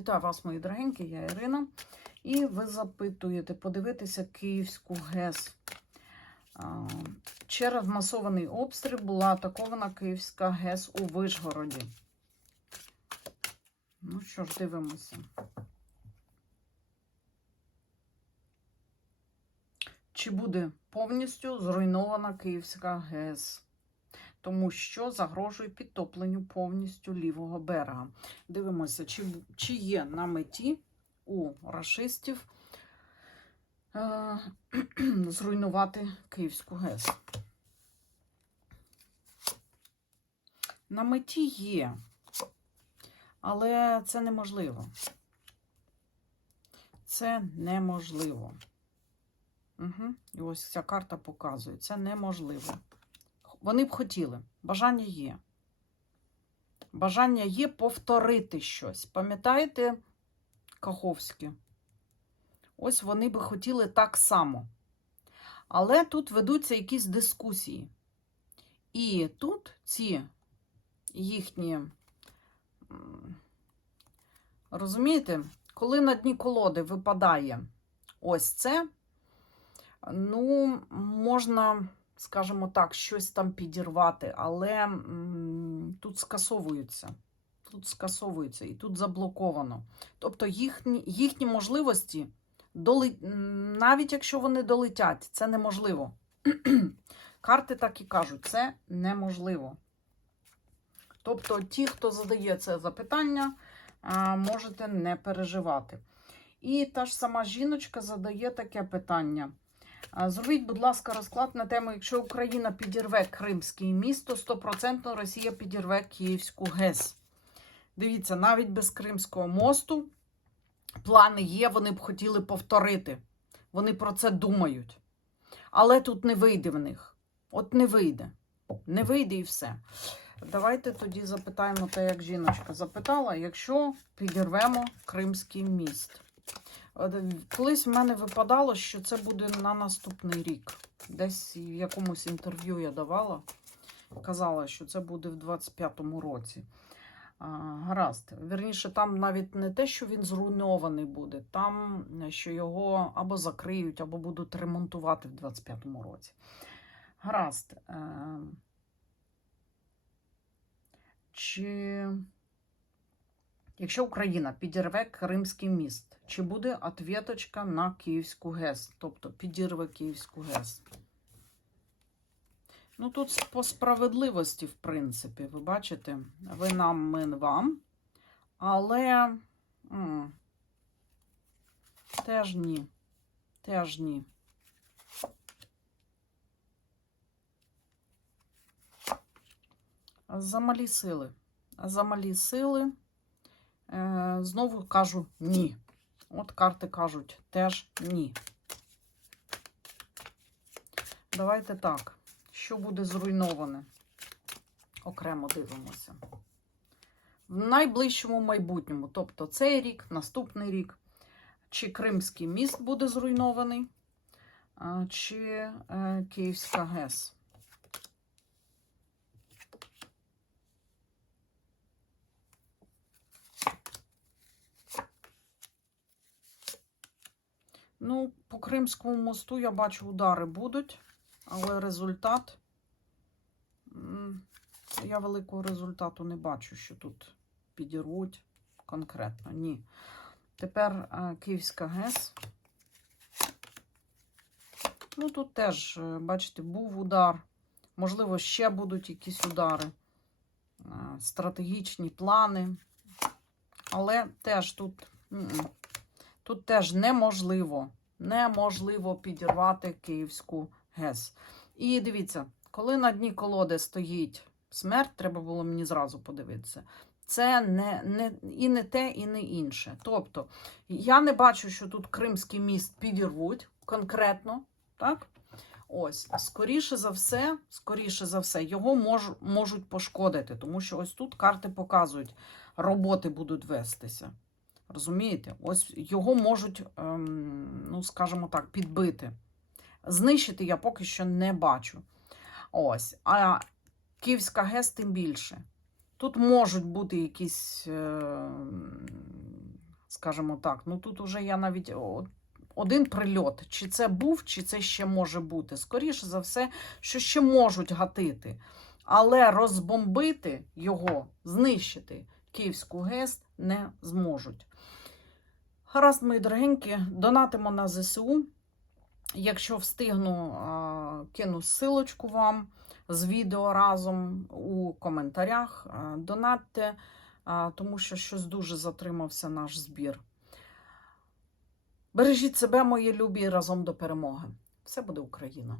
Вітаю вас, мої дорогенькі, я Ірина. І ви запитуєте подивитися Київську ГЕС. Через масований обстріл була атакована Київська ГЕС у Вишгороді. Ну що ж, дивимося. Чи буде повністю зруйнована Київська ГЕС? Тому що загрожує підтопленню повністю лівого берега. Дивимося, чи, чи є на меті у рашистів е, зруйнувати Київську ГЕС. На меті є, але це неможливо. Це неможливо. Угу. І ось ця карта показує. Це неможливо. Вони б хотіли. Бажання є. Бажання є повторити щось. Пам'ятаєте Каховське? Ось вони би хотіли так само. Але тут ведуться якісь дискусії. І тут ці їхні, розумієте, коли на дні колоди випадає ось це, ну, можна скажімо так, щось там підірвати, але тут скасовуються. Тут скасовуються і тут заблоковано. Тобто їхні, їхні можливості, доли... навіть якщо вони долетять, це неможливо. Карти так і кажуть, це неможливо. Тобто, ті, хто задає це запитання, можете не переживати. І та ж сама жіночка задає таке питання. Зробіть, будь ласка, розклад на тему, якщо Україна підірве Кримський міст, то 100% Росія підірве Київську ГЕС. Дивіться, навіть без Кримського мосту плани є, вони б хотіли повторити. Вони про це думають. Але тут не вийде в них. От не вийде. Не вийде і все. Давайте тоді запитаємо те, як жіночка запитала, якщо підірвемо Кримський міст. Колись в мене випадало, що це буде на наступний рік. Десь в якомусь інтерв'ю я давала, казала, що це буде в 25-му році. А, гаразд. Вірніше, там навіть не те, що він зруйнований буде, там, що його або закриють, або будуть ремонтувати в 25-му році. Гаразд. Е, чи якщо Україна підірве Кримський міст, чи буде ответочка на Київську ГЕС? Тобто підірве Київську ГЕС. Ну, тут по справедливості, в принципі, ви бачите, ви нам, ми вам. Але м теж ні. Теж ні. Замалі сили. Замалі сили. Е, знову кажу ні. От карти кажуть теж ні. Давайте так. Що буде зруйноване? Окремо дивимося. В найближчому майбутньому, тобто цей рік, наступний рік, чи Кримський міст буде зруйнований, чи е, Київська ГЕС. Ну, по Кримському мосту я бачу, удари будуть, але результат. Я великого результату не бачу, що тут підірвуть конкретно. Ні. Тепер е, Київська ГЕС. Ну, тут теж, е, бачите, був удар. Можливо, ще будуть якісь удари, е, стратегічні плани. Але теж тут. Тут теж неможливо, неможливо підірвати Київську ГЕС. І дивіться, коли на дні колоди стоїть смерть, треба було мені зразу подивитися. Це не, не, і не те, і не інше. Тобто, я не бачу, що тут Кримський міст підірвуть конкретно. так? Ось, скоріше за все, скоріше за все, його мож, можуть пошкодити, тому що ось тут карти показують, роботи будуть вестися. Розумієте? Ось його можуть, ем, ну, скажімо так, підбити. Знищити я поки що не бачу. Ось. А Київська ГЕС тим більше. Тут можуть бути якісь е, скажімо так. Ну тут уже я навіть один прильот. Чи це був, чи це ще може бути. Скоріше за все, що ще можуть гатити. Але розбомбити його, знищити Київську ГЕС не зможуть. Гаразд, мої дорогенькі, донатимо на ЗСУ. Якщо встигну, кину силочку вам з відео разом у коментарях. Донатьте, тому що щось дуже затримався наш збір. Бережіть себе, мої любі, разом до перемоги. Все буде Україна!